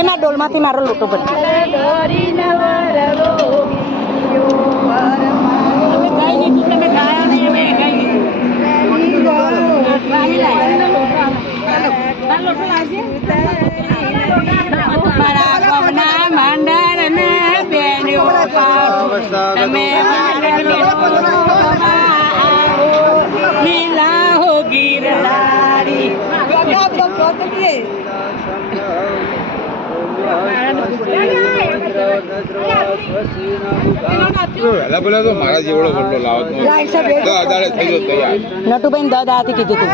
એના ડોલમાંથી મારો લોટો પડ્યો. લીલા હો ગીરધારી બોલા તો મારા જેવડો વડલો લાવો નટુભાઈ દાદાથી કીધું તું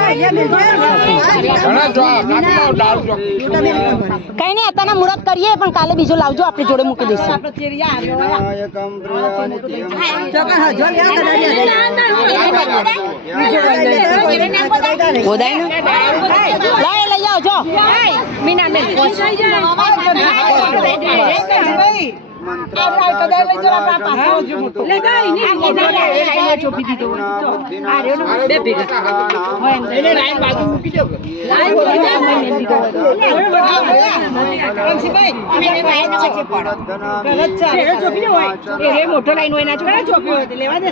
કઈ નઈ અત્યારના મુહૂર્ત કરીએ પણ કાલે બીજો લાવજો આપણે જોડે મૂકી દઈશું. લઈ આવજો મોટો લાઈન હોય ના લેવા દે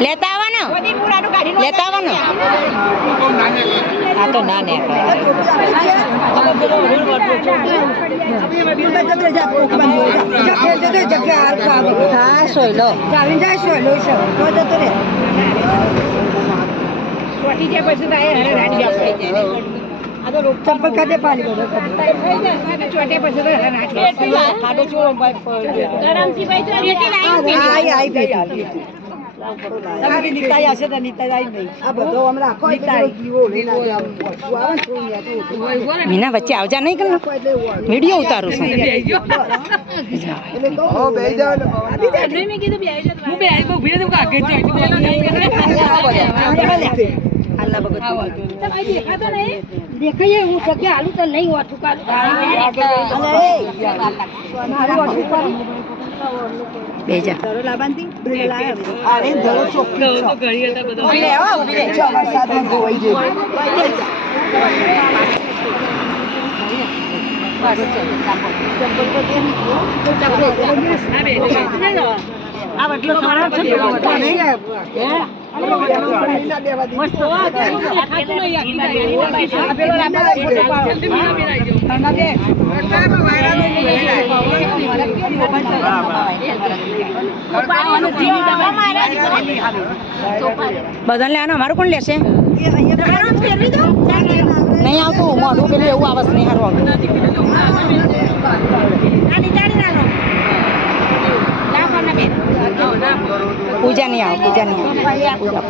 લેતા આવવાનો લેતા આવવાનો આ તો ના ને હા સોયલો ચપ્પલ ખાતે પાણી મીના વચ્ચે આવજા નહીં કર વિડીયો ઉતારું છું. દેખાય હું જગ્યા હાલું તો નહીં ઓછું બેજા બધાને લેવાનું અમારું કોણ લેશે? નહીં આવતું મોઢું પેલું એવું આવશે નહીં સારું પૂજા નહીં આવે પૂજા નહીં આવે પૂજા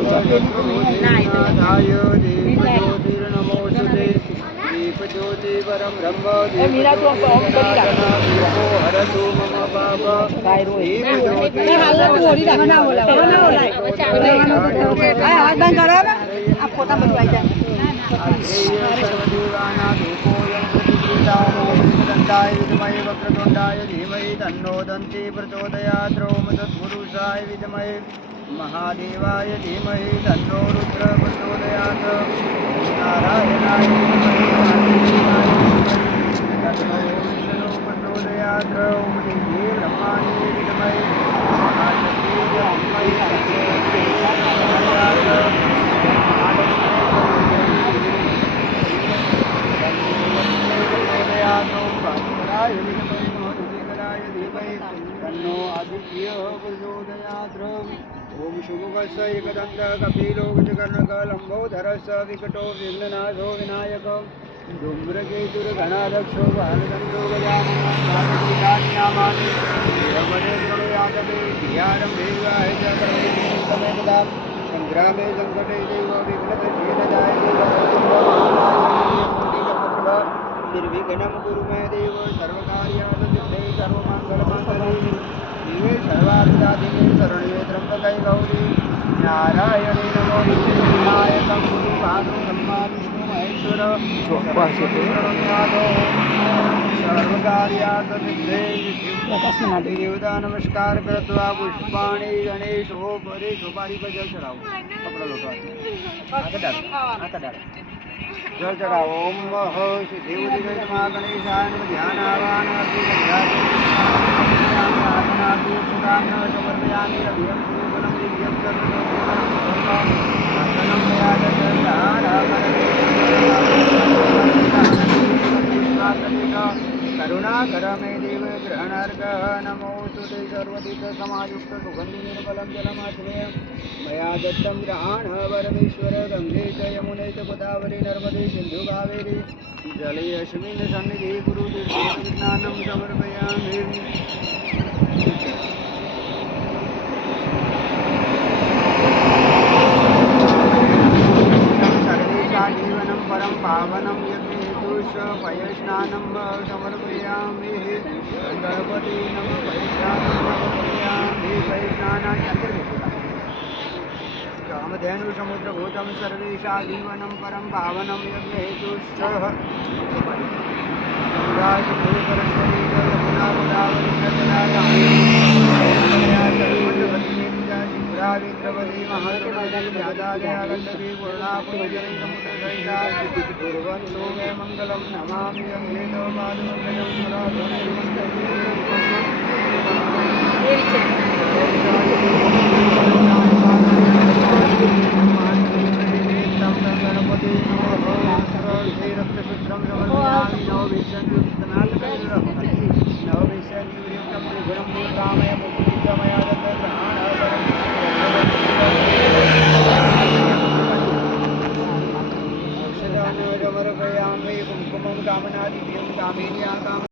महादेवाय धीमहि तन्नो रुद्र प्रचोदयात् नारायणाय धीमहि तन्नो विष्णु प्रचोदयात् ओम देवी ब्रह्माणि विद्महे महाशक्ति धीमहि तन्नो आदित्य प्रचोदयात् ओम शुभस्य एकदंत कपिलो गजकर्णक लंबोदरस्य विकटो विघ्ननाशो विनायक धूम्रकेतुर्गणाध्यक्षो बालदंडो गजाननानि संग्रामे संकटे देव विघ्नदाय निर्विघ्नं कुरु मे देव सर्वकार्यासिद्धे सर्वमङ्गलमाङ्गल्ये शिवे सर्वार्थसाधिके शरण्ये त्र्यम्बके गौरी नारायणे नमोस्तुते गुरु भानु ब्रह्मा विष्णु महेश्वर सर्वकार्यासिद्धे देवता नमस्कार कृत्वा पुष्पाणि गणेशोपरि सुपारी पर जल चढ़ाओ पकड़ो लो हाथ डालो जल चढ़ाओ ओम नमः शिवदेव गणेशाय नमः ध्यानावान समर्पयामि अभियं सुगुणं दिव्यं करुणाकर मे देव ग्रहणार्घ नमो सुते सर्वतीर्थ समायुक्त सुगंधि निर्मलं जलमाश्रयं मया दत्तं ग्रहाण परमेश्वर गंगे च यमुने च गोदावरी नर्मदे सिन्धु कावेरी जले अस्मिन् सन्निधि गुरु तीर्थस्नानं समर्पयामि जीवनं परं पावनं यज्ञेतुष पयस्नानं समर्पयामि गणपति नमः पयस्नानं समर्पयामि कामधेनु समुद्रभूतं सर्वेषा जीवनं परं पावनं यज्ञेतुष गंगाशरीर यमुना गोदावरी शिवराविद्रवती महादेवी पूर्णापुरजरी समुद्रसहिता कुर्वन्तु मे मङ्गलं नमामि गङ्गेतो गणपति रक्तसूत्रं समर्पयामि नवविशन्युक्तं त्रिगुणं पूर्णामय मुक्तिमया समर्पयामि कुङ्कुमं कामनादिभ्यं कामिन्या काम